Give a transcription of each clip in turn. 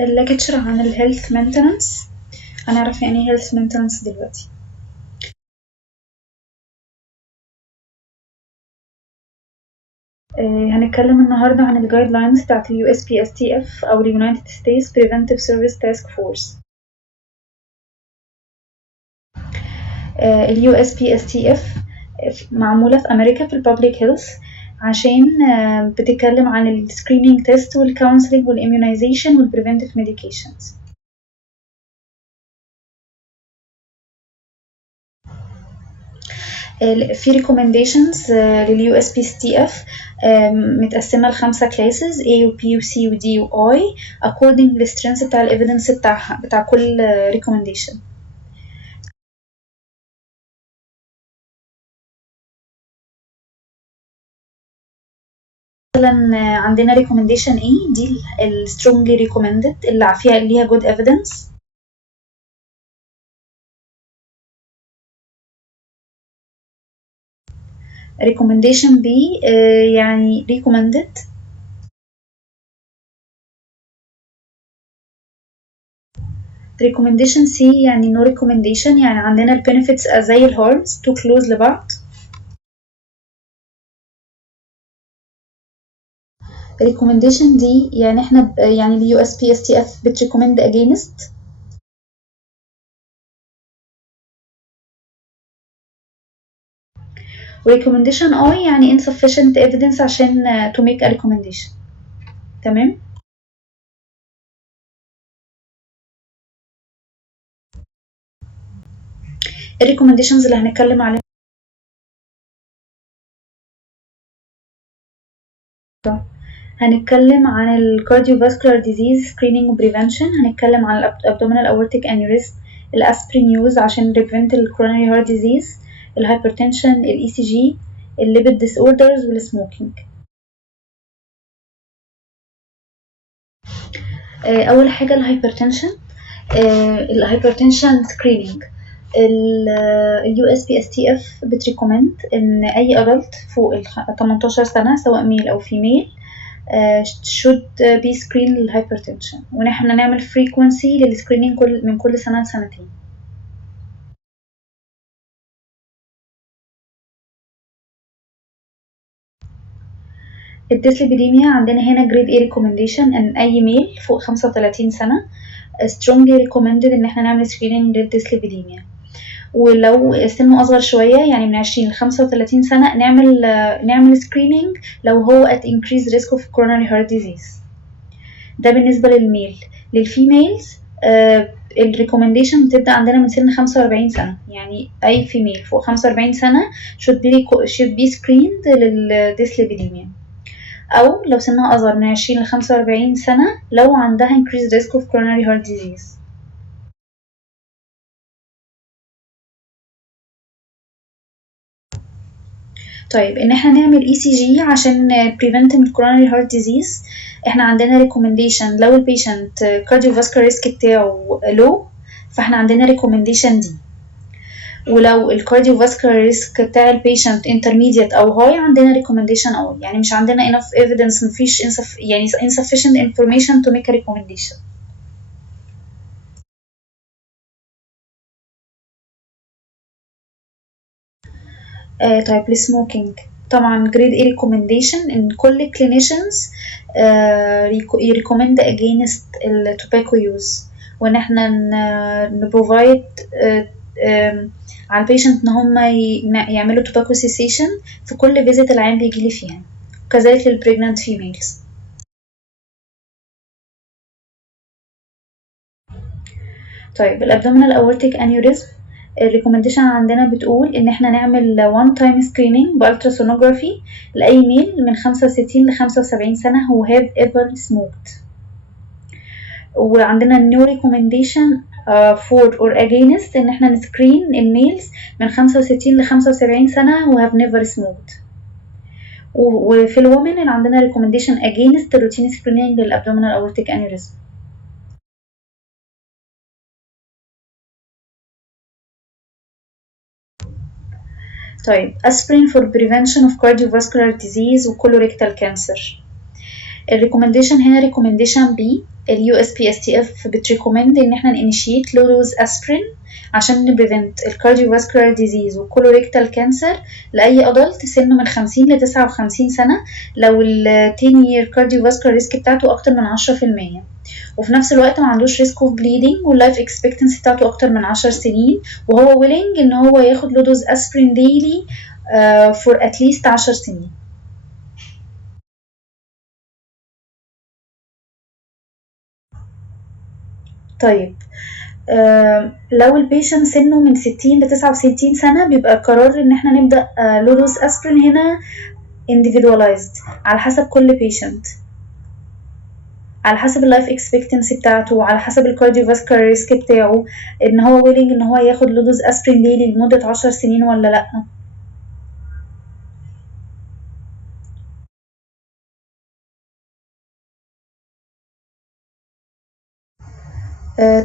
الليكتشر عن الهيلث مينتنانس. هنعرف يعني ايه هيلث مينتنانس دلوقتي. هنتكلم النهاردة عن الجايد لاينز بتاعت ال USPSTF أو ال United States Preventive Service Task Force. ال USPSTF معمولة في أمريكا في البابليك هيلث عشان بتتكلم عن السكرينينج تيست والكونسلنج والإميونيزيشن والبريفنتيف ميديكيشنز. في recommendations لل USPSTF متقسمة ل5 classes A و B و C و D و I according للstrength بتاع الإيفيدنس بتاع كل recommendation. مثلا عندنا recommendation A دي ال strongly recommended اللي فيها ليها good evidence. recommendation B يعني recommended. recommendation C يعني no recommendation، يعني عندنا ال benefits زي ال harms too close لبعض. recommendation دي يعني احنا يعني ال USPSTF بتريكومند against. recommendation I يعني insufficient evidence عشان to make a recommendation. تمام. الريكومنديشنز اللي هنتكلم عليها هنتكلم عن ال cardiovascular disease screening و prevention. هنتكلم عن ال abdominal aortic aneurysm، ال aspirin use عشان prevent ال coronary heart disease، ال hypertension، ال ECG، ال lipid disorders وال smoking. أول حاجة ال hypertension. ال hypertension screening ال USPSTF بتريكومند إن أي adult فوق ال 18 سنة سواء male أو female should be screened للhypertension، ونحن نعمل frequency للسكرينينج من كل سنة لسنتين. الديسليبيديميا عندنا هنا grade A recommendation ان اي ميل فوق 35 سنة strongly recommended ان احنا نعمل screening للديسليبيديميا، ولو سنه اصغر شوية يعني من 20 ل 35 سنة نعمل screening لو هو at increased risk of coronary heart disease. ده بالنسبة للميل. للفيميلز الريكومنديشن بتبدأ عندنا من سن 45 سنة، يعني أي فيميل فوق 45 سنة should be screened للديسليبيديميا، أو لو سنها أصغر من 20 ل 45 سنة لو عندها increased risk of coronary heart disease. طيب إن احنا نعمل ECG عشان prevent coronary heart disease، احنا عندنا recommendation لو البيشنت cardiovascular risk بتاعه low فاحنا عندنا recommendation دي، ولو الكارديوفاسكولار ريسك بتاع البيشنت intermediate أو high عندنا recommendation أو يعني مش عندنا enough evidence، مفيش يعني insufficient information to make a recommendation. طيب السموكينج طبعا grade A recommendation إن كل clinicians recommend against ال tobacco use، وإن احنا نبروفايد على البيشنت إن هم يعملوا tobacco cessation في كل visit العيان بيجيلي فيها، وكذلك لل pregnant females. طيب ال abdominal aortic aneurysm الريكومنديشن عندنا بتقول ان احنا نعمل one time screening بالتراسونوجرافي لاي ميل من 65 ل 75 سنه who have ever smoked، وعندنا no recommendation for or against ان احنا نسكرين الميلز من 65 ل 75 سنه who have never smoked. وفي الومن عندنا recommendation against routine screening للabdominal aortic aneurysm. طيب aspirin for prevention of cardiovascular disease و colorectal cancer. الريكومنديشن هنا ريكومنديشن بي، اليو اس بي اس تي اف بتريكومند ان احنا نانيشيت لو دوز اسبرين عشان نبريفنت الكارديوفاسكولار ديزيز والكولوريكتال كانسر لاي ادلت سنه من 50 ل 59 سنه لو ال 10 year cardiovascular risk بتاعته اكتر من 10%، وفي نفس الوقت ما عندوش ريسك اوف بليدنج واللايف اكسبكتنسي بتاعته اكتر من 10 سنين، وهو ويلنج ان هو ياخد لو دوز اسبرين ديلي فور اتليست 10 سنين. طيب لو البيشنت سنه من 60 ل 69 سنة بيبقى قرار ان احنا نبدأ لو دوز اسبرين هنا individualized على حسب كل بيشنت، على حسب اللايف اكسبكتنسي بتاعته وعلى حسب الكارديوفاسكولار ريسك بتاعه، ان هو ويلنج ان هو ياخد لو دوز اسبرين ديلي لمدة 10 سنين ولا لأ.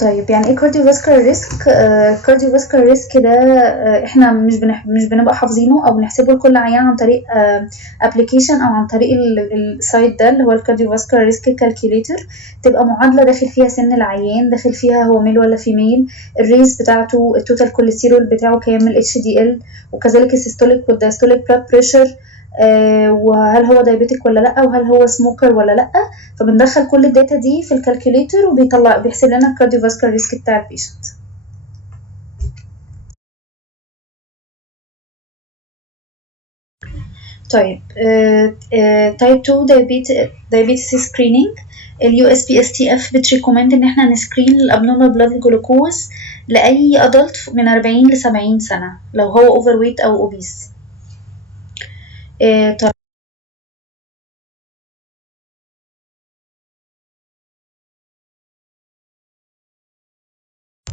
طيب يعني ايه cardiovascular risk؟ cardiovascular risk ده احنا مش بنبقى حافظينه او بنحسبه لكل عيان عن طريق application او عن طريق السايت ده اللي هو cardiovascular risk calculator. تبقى معادلة داخل فيها سن العيان، داخل فيها هو ميل ولا فيميل، الريس بتاعته، التوتال كوليسترول بتاعه كام، ال HDL، وكذلك السيستوليك والدايستوليك blood pressure، وهل هو دايبيتك ولا لا، وهل هو سموكر ولا لا. فبندخل كل الداتا دي في الكالكوليتر بيحسب لنا الكارديوفاسكولار ريسك بتاع البيشنت. طيب تايب 2 diabetes screening، اليو اس بي اس تي اف بتريكومند ان احنا نسكرين الابنورمال بلاد جلوكوز لاي ادلت من 40 ل 70 سنه لو هو اوفر ويت او اوبيس. طيب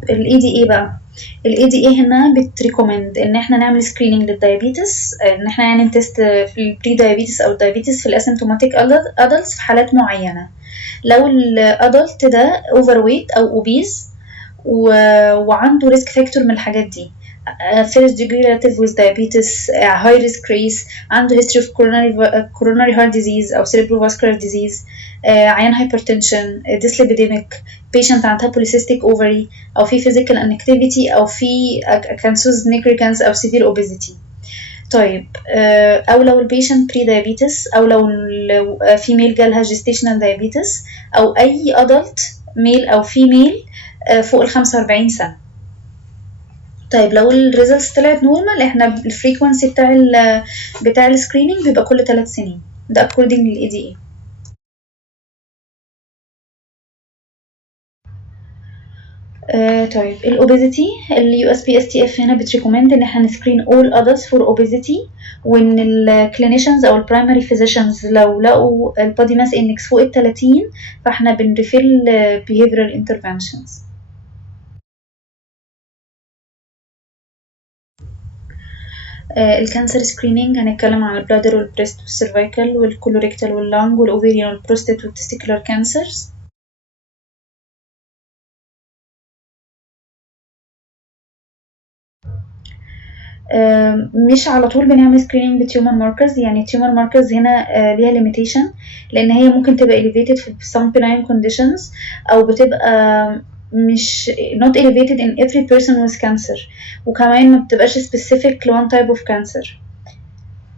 الاي دي اي بقى، الاي دي اي هنا بتريكومند ان احنا نعمل سكريننج للدايابيتس، ان احنا يعني نتست في البري دايابيتس او الدايابيتس في الاسيمتوماتيك ادلتس في حالات معينه. لو الادلت ده اوفر ويت او اوبيز وعنده ريسك فاكتور من الحاجات دي، first degree relative with diabetes, high risk race، عنده history of coronary heart disease أو cerebrovascular disease، عيان hypertension، dyslipidemic، patient عندها polycystic ovary، أو في physical inactivity، أو في cancers nigricans أو severe obesity. طيب أو لو البيشنت بري دايابيتس، أو لو female جالها gestational diabetes، أو أي adult male أو female فوق 45 سنة. طيب لو الريزلتس طلعت نورمال، احنا الفريكونسي بتاع السكريننج بيبقى كل 3 سنين، ده according للاي دي اي. طيب الاوبيزيتي، اليو اس بي اس تي اف هنا بتريكومند ان احنا نسكرين all adults for obesity، وان الكلينيشنز او البرايمري فيزيشنز لو لقوا البودي ماس اندكس فوق ال 30 فاحنا بنريفير behavioral interventions. الكانسر سكريننج هنتكلم عن البلادر والبريست والسيرفيكال والكولوريكتال واللانج والاوفيريان والبروستات والتستيكولار كانسرز. مش على طول بنعمل سكريننج بتيومر ماركرز، يعني التيومر ماركرز هنا ليها ليميتيشن، لان هي ممكن تبقى elevated في some benign conditions، او بتبقى مش not elevated in every person with cancer، وكمان ما بتبقاش specific ل one type of cancer،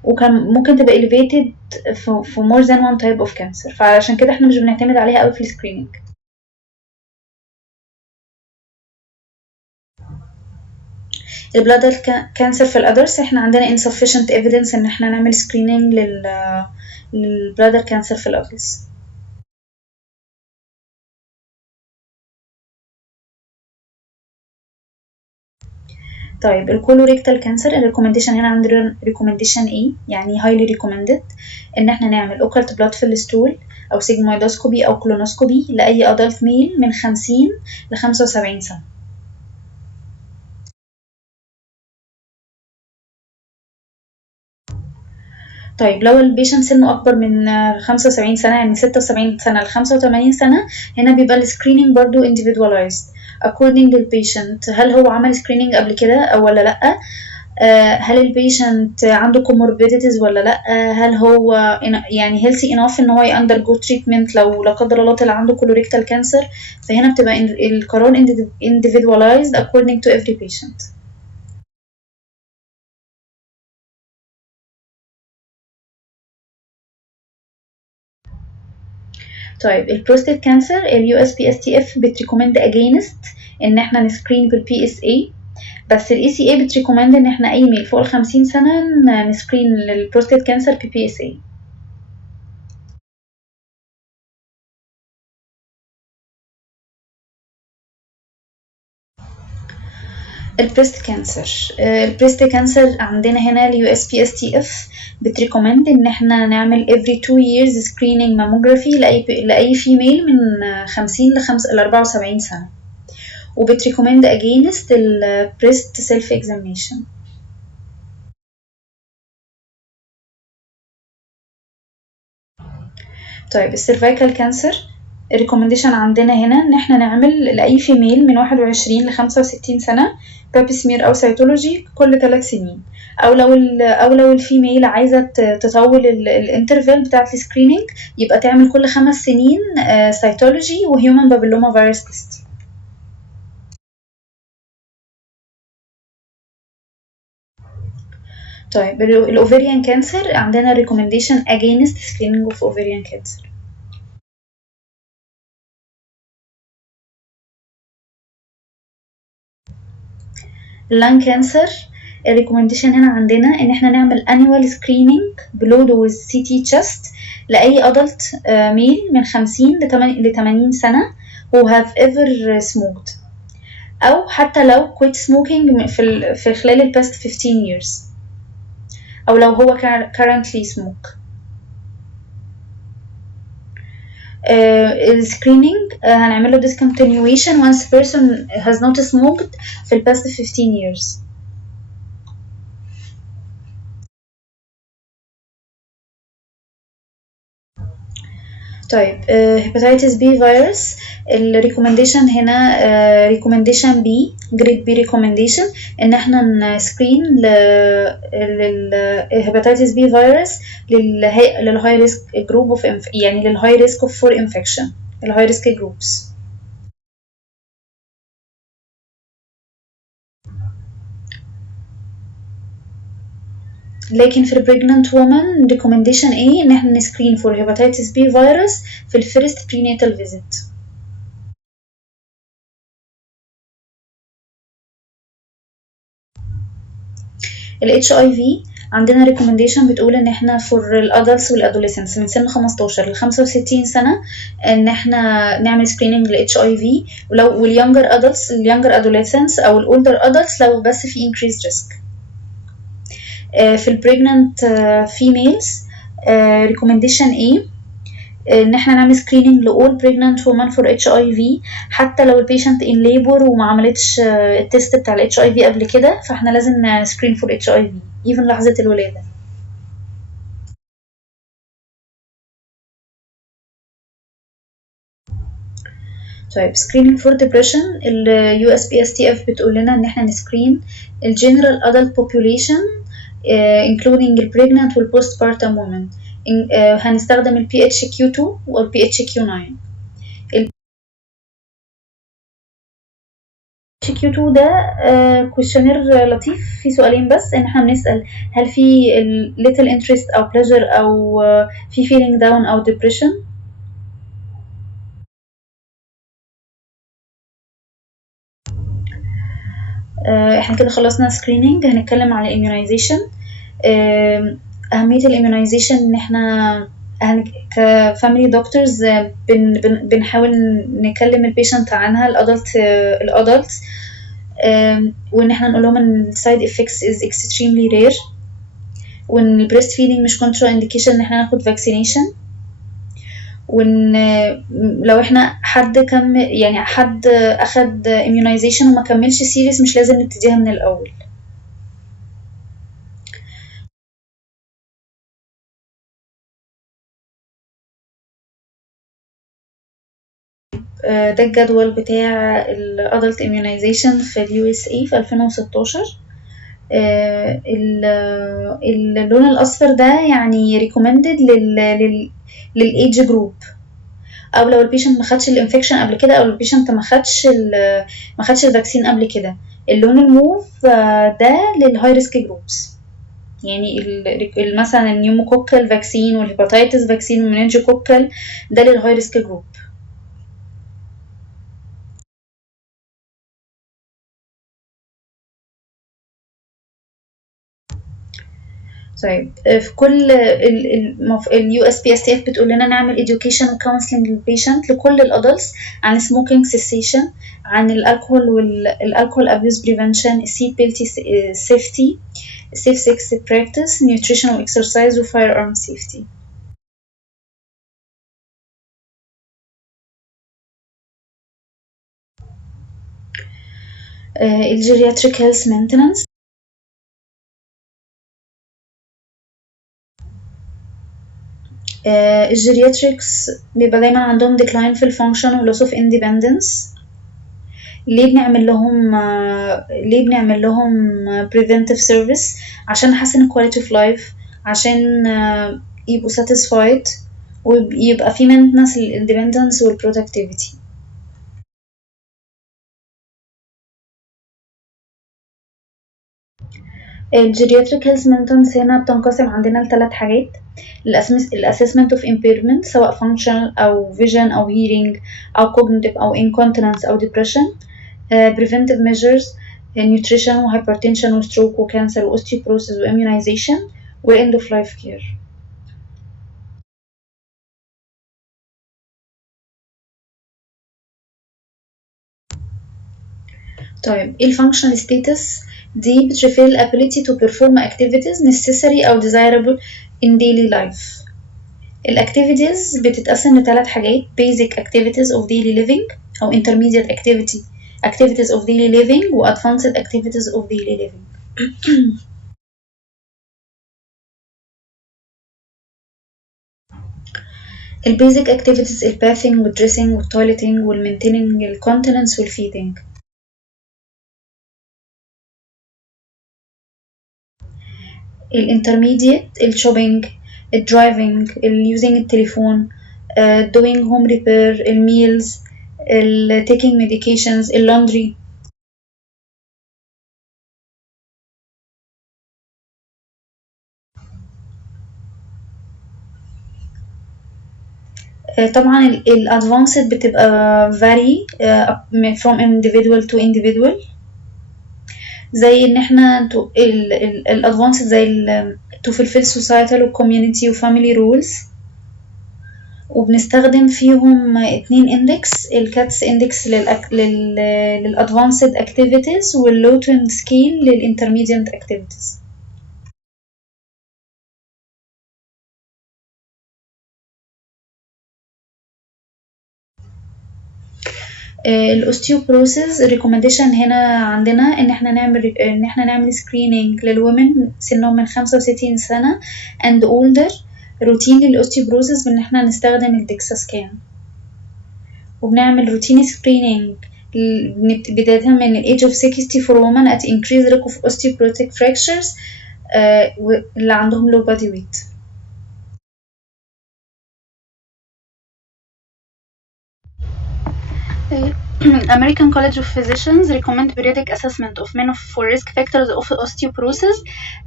وكان ممكن تبقى elevated في more than one type of cancer، فعشان كده احنا مش بنعتمد عليها قوي في السكريننج. البلادر كانسر في الادرس احنا عندنا insufficient evidence ان احنا نعمل سكريننج للبلادر كانسر في الادرس. طيب الكولوريكتال كانسر، الريكومنديشن هنا عندنا ريكومنديشن ايه، يعني highly recommended ان احنا نعمل occult blood في الستول او سيجمويدوسكوبي او كولونوسكوبي لاي adult male من 50 ل 75 سنة. طيب لو البيشنت سنه اكبر من 75 سنة، يعني 76 سنة ل 85 سنة، هنا بيبقى السكريننج برضو individualized according للبيشنت، هل هو عمل سكريننج قبل كده او ولا لأ، هل البيشنت عنده comorbidities ولا لأ، هل هو يعني healthy enough ان هو undergo treatment لو لا قدر الله طلع عنده colorectal cancer. فهنا بتبقى القرار individualized according to every patient. طيب البروستات كانسر اليو اس بي اس تي اف بتريكومند اجينست ان احنا نسكرين بالبي اس اي، بس الاي سي اي بتريكومند ان احنا اي ميل فوق ال50 سنه نسكرين للبروستات كانسر بي اس اي. البريست كانسر عندنا هنا اليو اس بي اس تي اف بتريكومند ان احنا نعمل every 2 years screening mammography لاي فيميل من 50 ل 74 سنه، وبتريكومند against البريست سيلف examination. طيب السيرفايكال كانسر الريكومنديشن عندنا هنا ان احنا نعمل لاي فيميل من 21 ل 65 سنه باب سمير او سيتولوجي كل 3 سنين، او لو الفيميل عايزه تطول الانترفال بتاعه السكريننج يبقى تعمل كل 5 سنين سيتولوجي وهيومن بابيلوما فيروس تيست. طيب الاوفيريان كانسر عندنا ريكومنديشن against screening of ovarian cancer. اللان كانسر الريكومنديشن هنا عندنا ان احنا نعمل annual screening below with CT chest لاي adult male من 50 ل 80 سنه who have ever smoked او حتى لو quit smoking في خلال ال past 15 years او لو هو currently smoke. السكريننج هنعمله discontinuation once person has not smoked في ال past 15 years. طيب hepatitis B virus الريكومنديشن هنا ريكومنديشن B grade B recommendation ان احنا نسكرين hepatitis B virus للهاي ريسك جروب اوف يعني للهاي ريسك اوف فور انفكشن الهاي ريسك جروبس. لكن في البريجنانت وومن ريكومنديشن ايه ان احنا نسكرين فور hepatitis B virus في الفيرست prenatal visit. ال HIV عندنا ريكومنديشن بتقول ان احنا فور الادلتس والادوليسنتس من سن 15 ل 65 سنه ان احنا نعمل سكريننج ل HIV، ولو واليونجر ادلتس اليونجر ادوليسنتس او الاولدر ادلتس لو بس في increased risk. في البريجنانت فيميلز ريكومنديشن ايه ان احنا نعمل سكريننج لاول بريجنانت وومن فور HIV حتى لو البيشنت ان ليبر وما عملتش التست بتاع ال HIV قبل كده، فاحنا لازم نسكرين فور HIV even لحظة الولادة. طيب screening for depression ال USPSTF بتقول لنا ان احنا نسكرين ال general adult population including ال pregnant وال postpartum women. هنستخدم ال PHQ2 وال PHQ9. ال PHQ2 ده questionnaire لطيف في سؤالين بس ان احنا بنسأل هل في little interest او pleasure او في feeling down او depression. احنا كده خلصنا سكريننج. هنتكلم على الاميونيزيشن. اهميه الاميونيزيشن ان احنا كفاميلي دكتورز بنحاول نكلم البيشنت عنها الادلت وان احنا نقول لهم ان السايد افكتس از اكستريملي رير، وان البريست فيدنج مش كونترا انديكيشن ان احنا ناخد فاكسينيشن، وان لو احنا حد اخد immunization وما كملش سيريس مش لازم نبتديها من الاول. ده الجدول بتاع الادلت immunization في اليو اس اي في 2016. اللون الأصفر ده يعني recommended للage group، او لو البيشنت ما خدش الانفكشن قبل كده، او البيشنت ما خدش الفاكسين قبل كده. اللون الموف ده للهاي ريسك جروبس، يعني مثلا النيوموكوكال فاكسين والهيباتيتس فاكسين والمننجوكوكال ده للهاي ريسك جروب. طيب في كل اليو اس بي اس اف بتقول لنا نعمل education وكونسلنج للبيشنت لكل الادلتس عن smoking cessation، عن الالكول abuse prevention، seat belt safety، safe sex practice، nutritional exercise و firearm safety. الجيرياتريك health maintenance. الجيرياتريكس بيبقى دايما عندهم decline في الفانكشن و loss of independence. ليه بنعمل لهم preventive service؟ عشان نحسن quality of life، عشان يبقوا satisfied، ويبقى في maintenance للindependence والproductivity. الجيرياتريك health maintenance هنا بتنقسم عندنا ل3 حاجات: الاسسمنت اوف impairment سواء functional او vision او hearing او cognitive او incontinence او depression، preventive measures nutrition و hypertension و stroke و cancer و osteoporosis و immunization و end of life care. طيب ايه الفانكشنال ستاتس دي؟ بتريفير الابيليتي to perform activities necessary او desirable in daily life. الاكتيفيتيز بتتقسم ل3 حاجات: basic activities of daily living او intermediate activities of daily living و advanced activities of daily living. البيزك activities الباثينج والدريسنج والتويلتنج والمينتيننج الكونتيننس والفيدنج. الانترميديت الشوبينج، الدرايفنج، اليوزنج التليفون، doing home repair، الميلز، taking medications، اللوندري. طبعا الادفانسد بتبقى vary from individual to individual، زي ان احنا الادفانسد زي to fulfill societal و community و family rules، وبنستخدم فيهم 2 اندكس: الكاتس اندكس للادفانسد activities واللوتون سكيل للintermediate activities. الاوستيوبروسيس ريكومنديشن هنا عندنا ان احنا نعمل سكريننج للومن سنهم من 65 سنه and older روتين للاوستيوبروسيس بان احنا نستخدم الدكسا سكان، وبنعمل روتين سكريننج بداية من ال age of 60 for women at increased risk of osteoporotic fractures اللي عندهم low body weight. American College of Physicians recommend periodic assessment of men for risk factors of osteoporosis.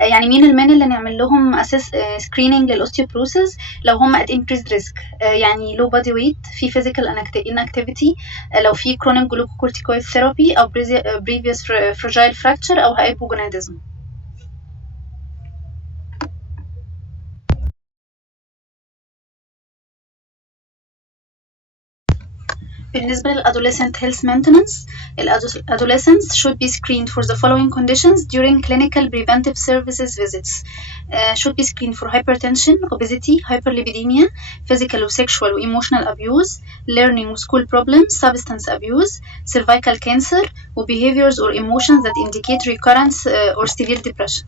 يعني مين المن اللي نعمل لهم screening للأوستيوبروسيس؟ لو هم at increased risk، يعني low body weight، في physical inactivity، لو في chronic glucocorticoid therapy أو previous fragile fracture أو hypogonadism. بالنسبة للadolescent health maintenance، adolescents should be screened for the following conditions during clinical preventive services visits. Should be screened for hypertension, obesity, hyperlipidemia, physical or sexual or emotional abuse, learning or school problems, substance abuse, cervical cancer, or behaviors or emotions that indicate recurrence or severe depression.